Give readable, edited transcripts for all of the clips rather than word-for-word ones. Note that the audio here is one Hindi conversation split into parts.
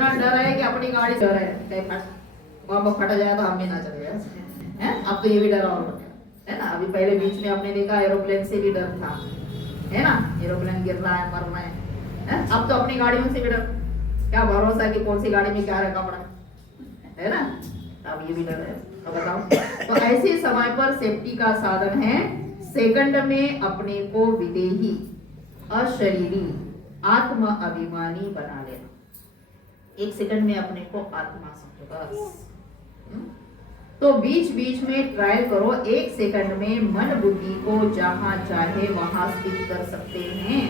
इतना डर है कि अपनी गाड़ी डर है कहीं वहां फट जाए तो हम भी ना चले हैं। अब तो ये भी डर और हो गया है ना। अभी पहले बीच में आपने देखा एरोप्लेन से भी डर था, है ना, एरोप्लेन गिर रहा है, मर रहे हैं। अब तो अपनी गाड़ियों से भी डर, क्या भरोसा है कि कौन सी गाड़ी में क्या रखा पड़ा है ना। अब ये भी डर है। अब बताओ, तो ऐसे समय पर सेफ्टी का साधन है सेकंड में अपने को विदेही, अशरीरी, आत्म अभिमानी बना लेना। एक सेकंड में अपने को आत्मा समझो बस। तो बीच बीच में ट्रायल करो, एक सेकंड में मन बुद्धि को जहां चाहे वहां स्थित कर सकते हैं।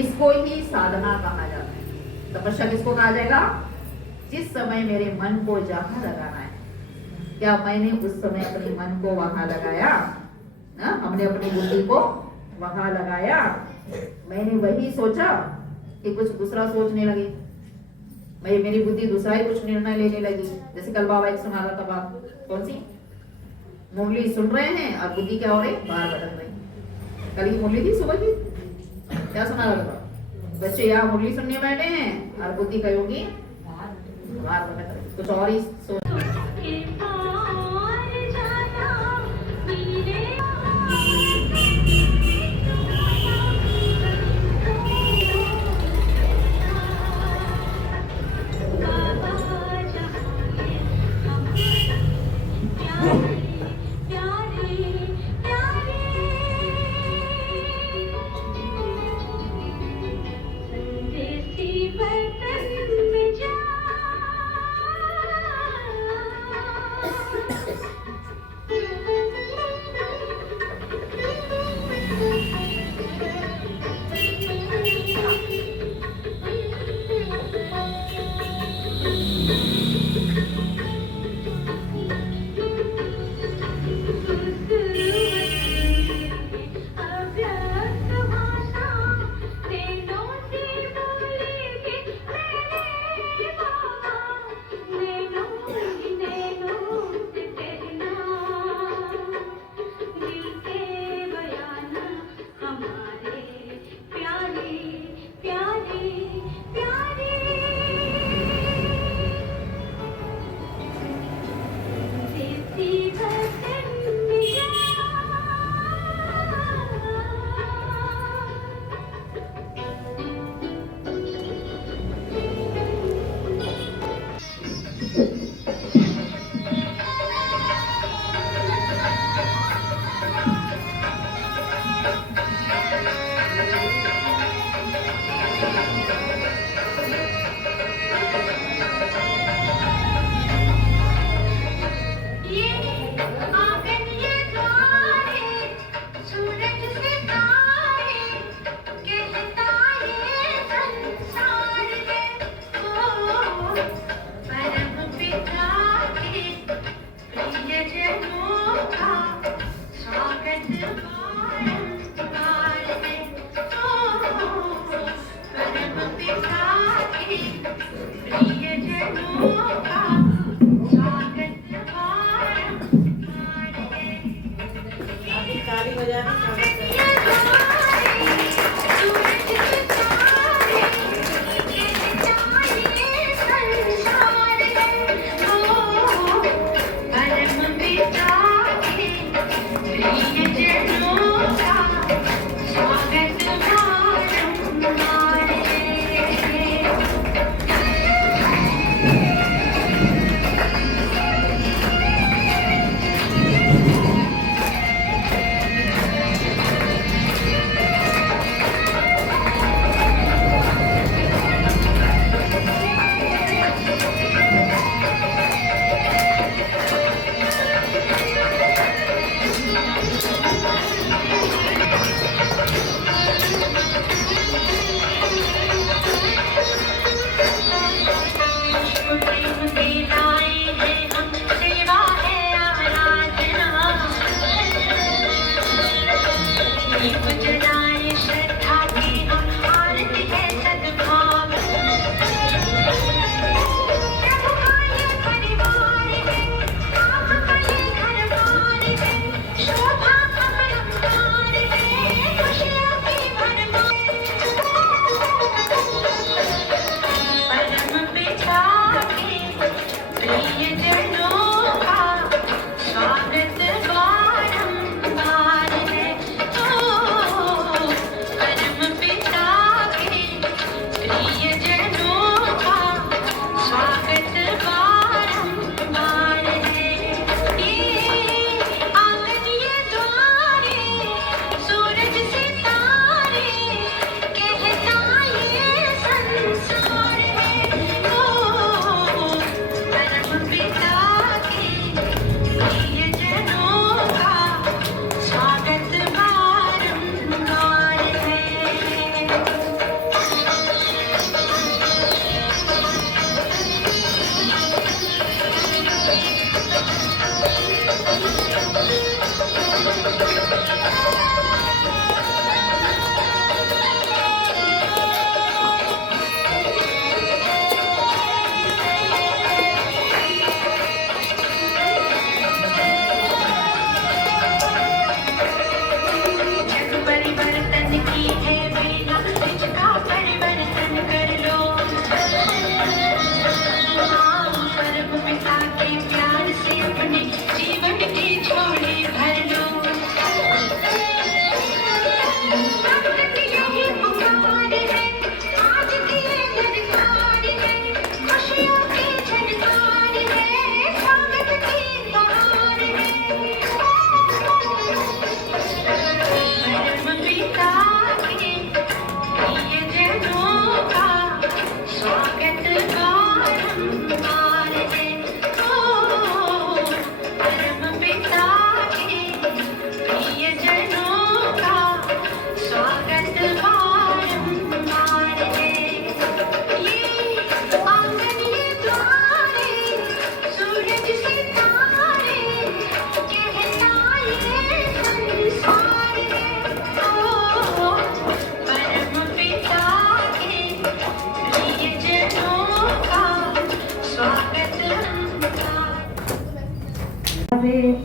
इसको ही साधना कहा जाता है। तपस्या किसको कहा जाएगा? जिस समय मेरे मन को जहां लगाना है, क्या मैंने उस समय अपने मन को वहां लगाया ना? हमने अपनी बुद्धि को वहां लगाया, मैंने वही सोचा कि कुछ दूसरा सोचने लगी, मेरी बुद्धि दूसरा ही कुछ निर्णय लेने लगी। जैसे कल बाबा एक सुना रहा था बात, कौन सी? मुरली सुन रहे हैं और बुद्धि क्या हो रही? बाहर भटक रही। कल की मुरली थी सुबह की, क्या सुना रहा था? बच्चे यहाँ मुरली सुनने बैठे हैं और बुद्धि कहीं होगी बाहर भटक रही, कुछ और ही सोच।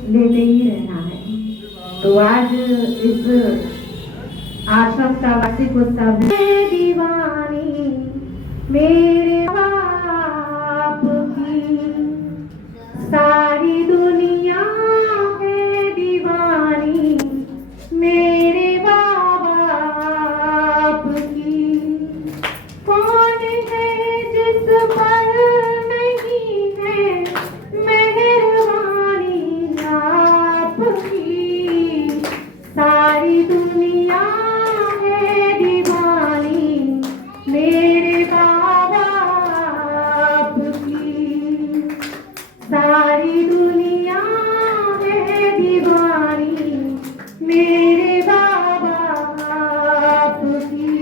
लेते ही रहना है। तो आज इस आश्रम का वार्षिक उत्सव है। दीवानी मेरे बाप की, सारी दुनिया है दीवानी मेरे बाप की। कौन है जिस पर नहीं है मेहरबानी आपकी, सारी दुनिया है दीवानी मेरे बाप की, सारी दुनिया है दीवानी मेरे बाप की।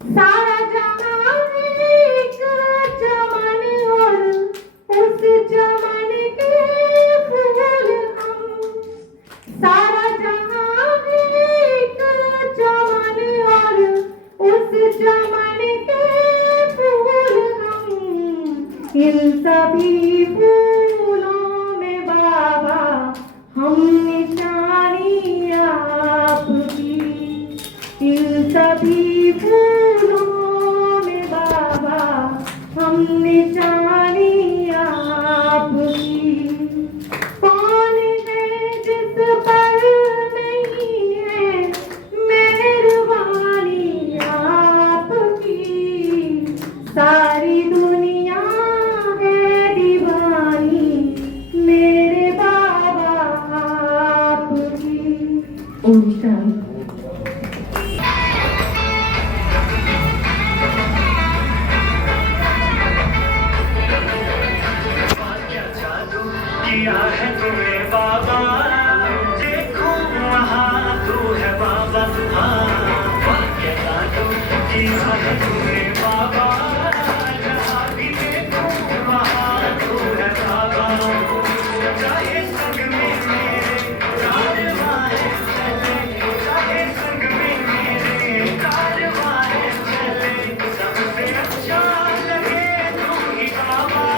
सारा जहां एक चमन और उस चमन के फूल हम, सारा जहां एक चमन और उस चमन के फूल हम, इन सभी फूलों में बाबा हम निशानी आपकी, इन सभी फूलों में बाबा हम निशानी आपकी। कौन है जिस पर नहीं है मेहरबानी आपकी, सारी दुनिया है दीवानी मेरे बाबा आपकी। ओम शांति। किया है तूने बाबा, देखो वहाँ तू है बाबा। हाँ, क्या जादू किया है तूने बाबा, जहाँ भी देखो वहाँ तू है बाबा। चाहे संग में मेरे कारवां चले, चाहे संग में मेरे कारवां चले, सबसे अच्छा लगे तू ही बाबा।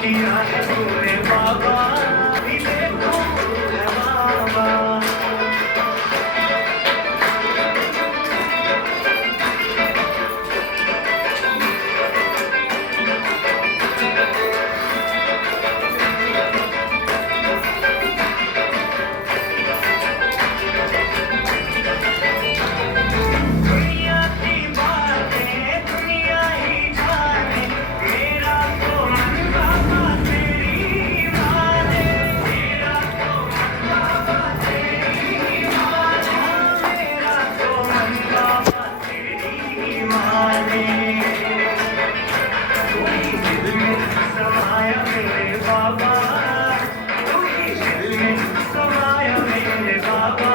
किया है तूने बाबा, भी देखो है बाबा। दुनिया की बातें दुनिया ही जाने, मेरा तो मन बाबा तेरी माने, मेरा तो मन बाबा तेरी माने, मेरा तो मन बाबा तेरी माने। तू ही दिल में समाया मेरे बाबा, तू ही दिल में समाया मेरे बाबा,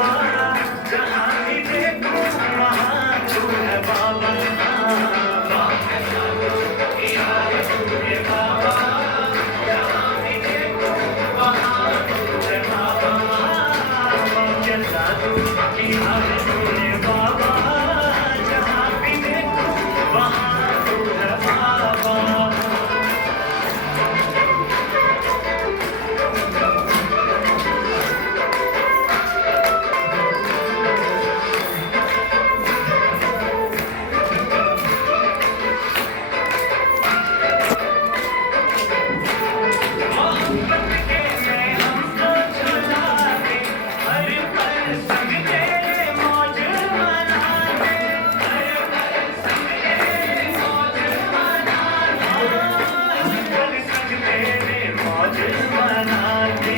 जहाँ भी देखो वहाँ तू है बाबा। किया है तूने बाबा, जहाँ भी देखो वहाँ तू है बाबा। क्या जादू किया है तूने बाबा, जहाँ भी देखो वहाँ तू है बाबा। मोहब्बत के में हमको झुलाते, हर पल संग तेरे मौज मनाते, हर पल संग तेरे मौज मनाते, हर पल संग तेरे मौज मनाते।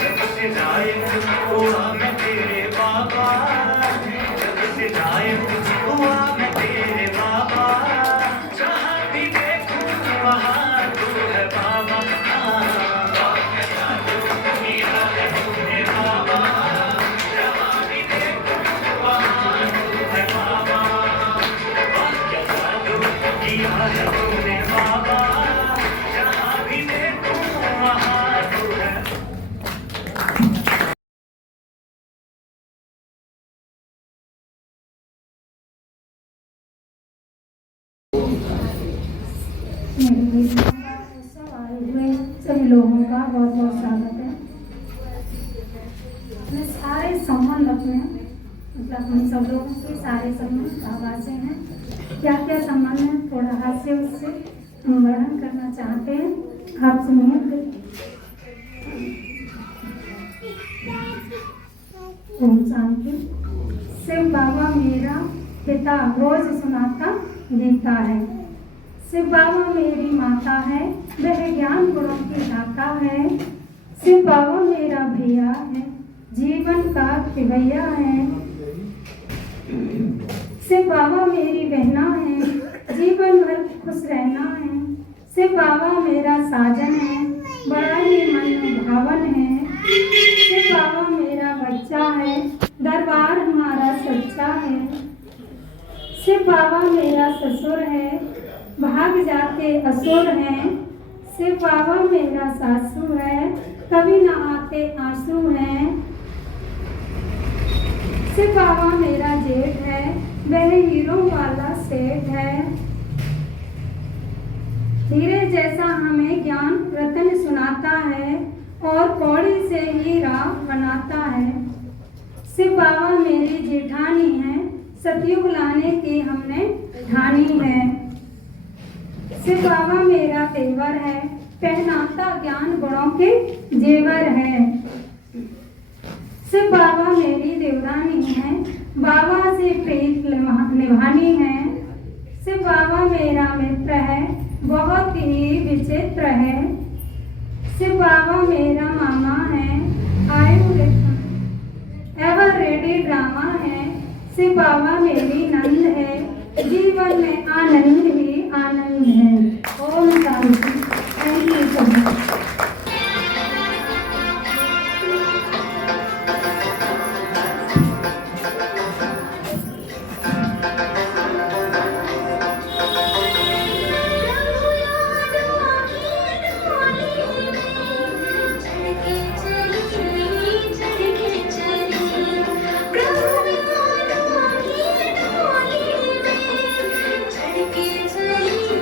जब से गायब हुआ मैं तेरे बाबा, जब से गायब हुआ मैं तेरे बाबा, जहाँ भी देखूं वहाँ तू है बाबा। किया है तूने बाबा, जहाँ भी देखूं वहाँ तू है बाबा। क्या जादू किया है तूने बाबा, जहाँ भी देखूं वहाँ तू है उन सब लोगों के सारे संबंध आवाज़ें हैं। क्या क्या संबंध है थोड़ा हास्य उससे हम वर्णन करना चाहते हैं, आप सुनिए। ओम शांति। शिव बाबा मेरा पिता रोज सुनाता गीता है। शिव बाबा मेरी माता है, वह ज्ञान गुणों की दाता है। शिव बाबा मेरा भैया है, जीवन का खिवैया है। शिव बाबा मेरी बहना है, जीवन भर खुश रहना है। शिव बाबा मेरा साजन है, बड़ा ही मन भावन है। शिव बाबा मेरा बच्चा है, दरबार हमारा सच्चा है। शिव बाबा मेरा ससुर है, भाग जाते असुर हैं। शिव बाबा मेरा सासू है, कभी न आते आंसू हैं। शिव बाबा मेरा जेठ है, वह हीरों वाला सेठ है। हीरे जैसा हमें ज्ञान रतन सुनाता है और कौड़ी से हीरा बनाता है। शिव बाबा मेरी जेठानी है, सतयुग लाने की हमने ठानी है। शिव बाबा मेरा तेवर है, पहनाता ज्ञान गुणों के जेवर है। शिव बाबा मेरी देवरानी है, बाबा से प्रीत निभानी है। शिव बाबा मेरा मित्र है, बहुत ही विचित्र है। शिव बाबा मेरा मामा है, आयु एवर रेडी ड्रामा है। शिव बाबा मेरी नंद है, जीवन में आनंद ही आनंद है। ओम शांति। Thank you so much. चढ़ के चली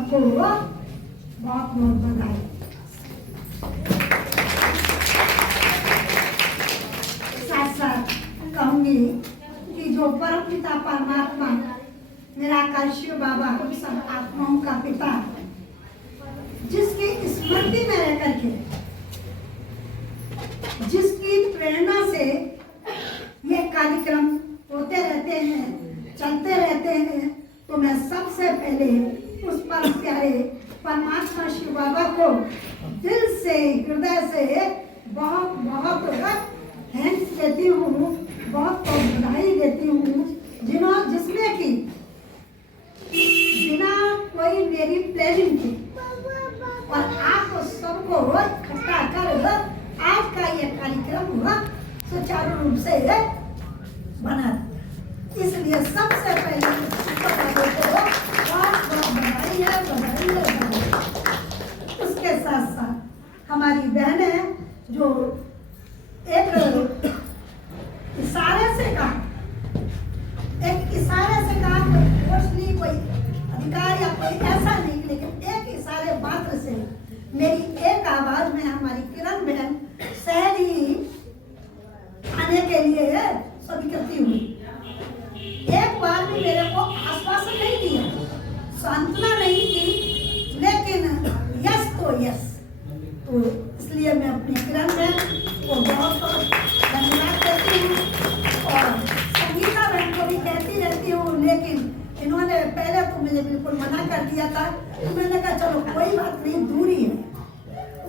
सबको बहुत बहुत बधाई। साथ साथ कहूंगी कि जो परम पिता परमात्मा निराकार शिव बाबा सब आत्माओं का पिता, जिसकी स्मृति में रह करके, जिसकी प्रेरणा से ये कार्यक्रम होते रहते हैं, चलते रहते हैं, तो मैं सबसे पहले उस परम प्यारे परमात्मा शिव बाबा को दिल से, हृदय से बहुत बहुत थैंक्स देती हूँ, बहुत बहुत बधाई देती हूँ, जिसमें कि बिना कोई मेरी प्लानिंग की और आप सबको इकट्ठा कर आज का ये कार्यक्रम सुचारू रूप से बना। इसलिए सबसे पहले बहुत बहुत बधाई है, बधाई है, बधाई। उसके साथ साथ हमारी बहन है जो एक इशारे से कहा, कोई फोर्स नहीं, कोई अधिकार या कोई ऐसा नहीं, लेकिन एक इशारे मात्र से मेरी एक आवाज में हमारी किरण बहन शहरी आने के लिए स्वीकृति हुई। एक बार भी मेरे को आश्वासन नहीं दिया, सांत्वना नहीं दी, लेकिन यस तो यस। तो इसलिए मैं अपनी किरण बहन को बहुत बहुत धन्यवाद देती हूँ और संगीता बहन को भी कहती रहती हूँ, लेकिन इन्होंने पहले तो मुझे बिल्कुल मना कर दिया था। तो मैंने कहा चलो कोई बात नहीं, दूरी है,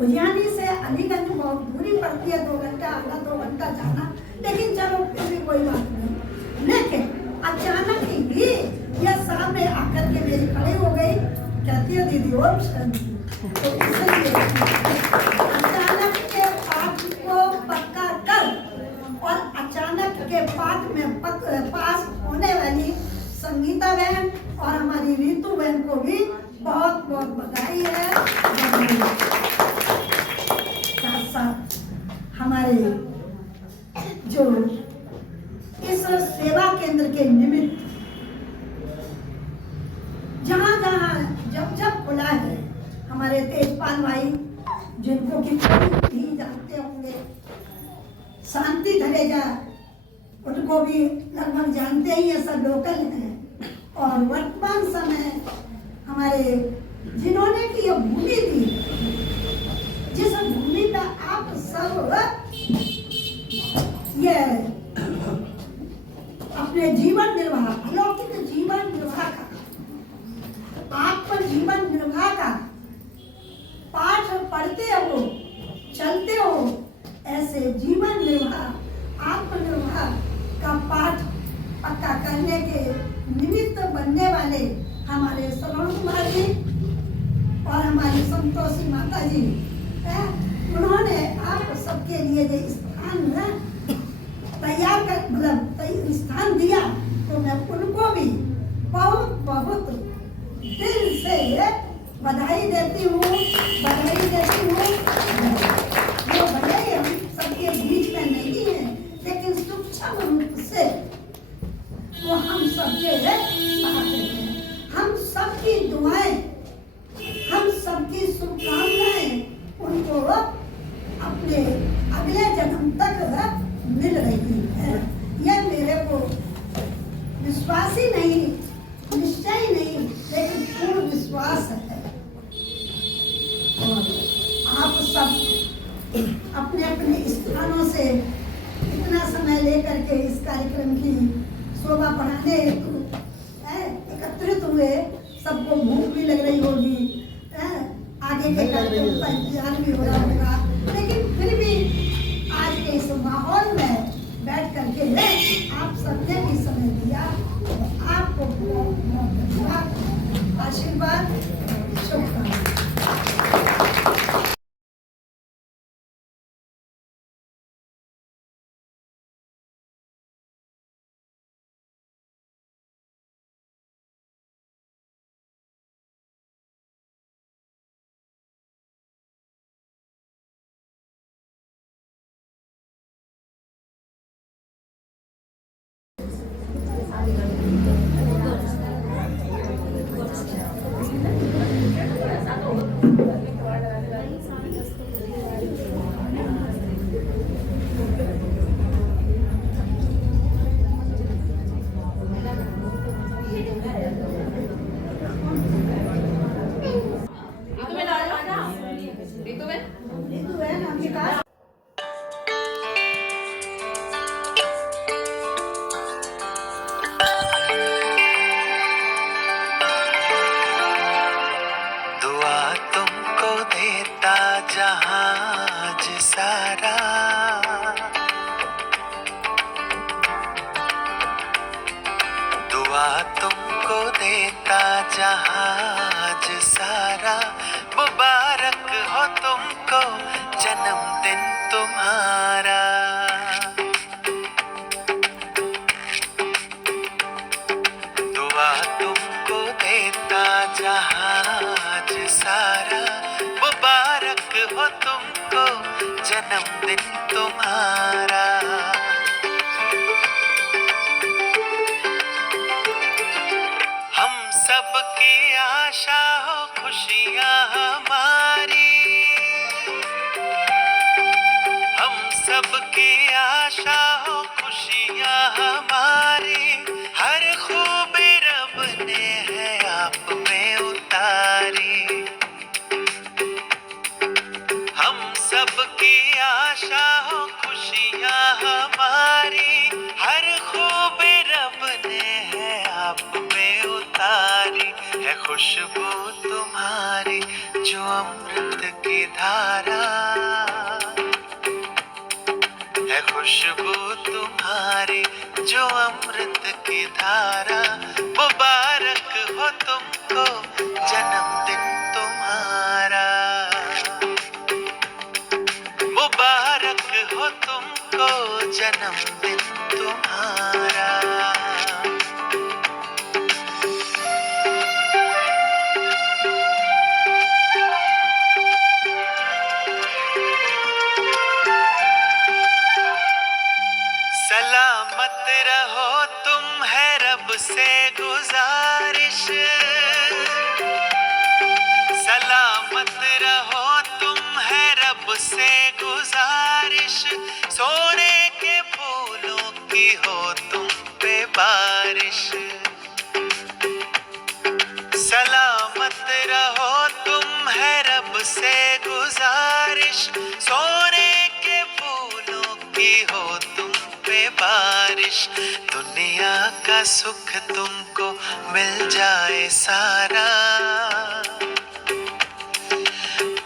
उजियानी से अलीगंज बहुत दूरी पड़ती है, 2 घंटा आना 2 घंटा जाना, लेकिन चलो फिर भी कोई बात नहीं। लेकिन अचानक ही ये सामने आकर के मेरी खड़ी हो गई, कहती है दीदी ओम शांति। तो इसलिए अचानक के पाठ को पक्का कर और अचानक के पाठ में पास होने वाली संगीता बहन और हमारी रीतू बहन को भी बहुत बहुत बधाई है। साथ साथ हमारे जो इस सेवा केंद्र के निमित्त जहाँ जब जब खुला है, हमारे तेजपाल भाई जिनको कि भी जानते होंगे, शांति धरेजा उनको भी लगभग जानते ही है, सब लोकल हैं। और वर्तमान समय हमारे जिन्होंने की ये भूमि दी, जिस भूमि पे आप सब ये अपने जीवन निर्वाह, अलौकिक जीवन निर्वाह का, आत्म जीवन निर्वाह का पाठ पढ़ते हो, चलते हो, ऐसे जीवन निर्वाह, आत्मनिर्वाह का पाठ पक्का करने के निमित्त बनने वाले हमारे श्रवण कुमार जी और हमारी संतोषी माता जी, उन्होंने आप सबके लिए जो स्थान तैयार कर, मतलब स्थान दिया, तो मैं उनको भी बहुत बहुत दिल से बधाई देती हूँ, बधाई देती हूँ। वो भले हम सबके बीच में नहीं है, लेकिन सूक्ष्म रूप से वो हम सबके साथ हैं। हम सबकी दुआएं, हम सबकी शुभकामनाएं उनको अपने अगले जन्म तक मिल रही है। यह मेरे को विश्वास ही नहीं, निश्चय ही नहीं, लेकिन पूर्ण विश्वास है। और आप सब अपने अपने स्थानों से इतना समय लेकर के इस कार्यक्रम की शोभा बढ़ाने हेतु एकत्रित हुए, सबको भूख भी लग रही होगी, आगे के कार्यक्रम का इंतजार भी हो रहा होगा, लेकिन फिर भी आज के इस माहौल में बैठ करके आप सबने भी समय दिया, आपको बहुत बहुत धन्यवाद, आशीर्वाद, शुभकामनाएं। ऋतुबेन आ जाओ। ऋतुबेन ऋतु बहन आपके पास दुआ तुमको देता जहाज सारा, दुआ तुमको देता जहाज सारा, मुबारक हो तुमको जन्मदिन तुम्हारा। दुआ तुमको देता जहाज सारा, मुबारक हो तुमको जन्मदिन तुम्हारा। हम सब की आशा हो खुशियाँ हमारी, हम सब की आशा हो खुशियाँ हमारी, हर खूबी रब ने है आप में उतारी। हम सब की आशा हो खुशियाँ हमारी, हर खूबी रब ने है आप में उतारी। है खुशबू तुम्हारी जो अमृत की धारा, है खुशबू तुम्हारी जो अमृत की धारा, मुबारक हो तुमको जन्मदिन तुम्हारा। मुबारक हो तुमको जन्मदिन तुम्हारा। सलामत रहो तुम है रब से गुजारिश, सलामत रहो तुम है रब से गुजारिश, सोने के फूलों की हो तुम पे बारिश। सलामत रहो तुम है रब से गुजारिश, सोने के फूलों की हो तुम पे बारिश। दुनिया का सुख तुमको मिल जाए सारा,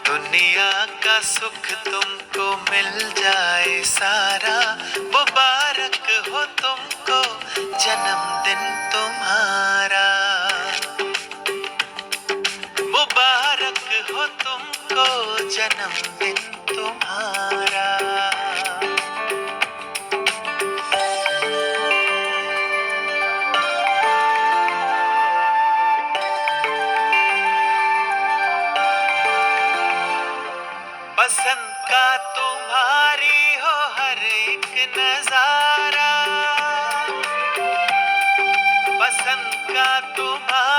दुनिया का सुख तुमको मिल जाए सारा, मुबारक हो तुमको जन्मदिन तुम्हारा। मुबारक हो तुमको जन्मदिन तुम्हारा। पसंद का तुम्हारी हो हर एक नजारा, पसंद का तुम्हारी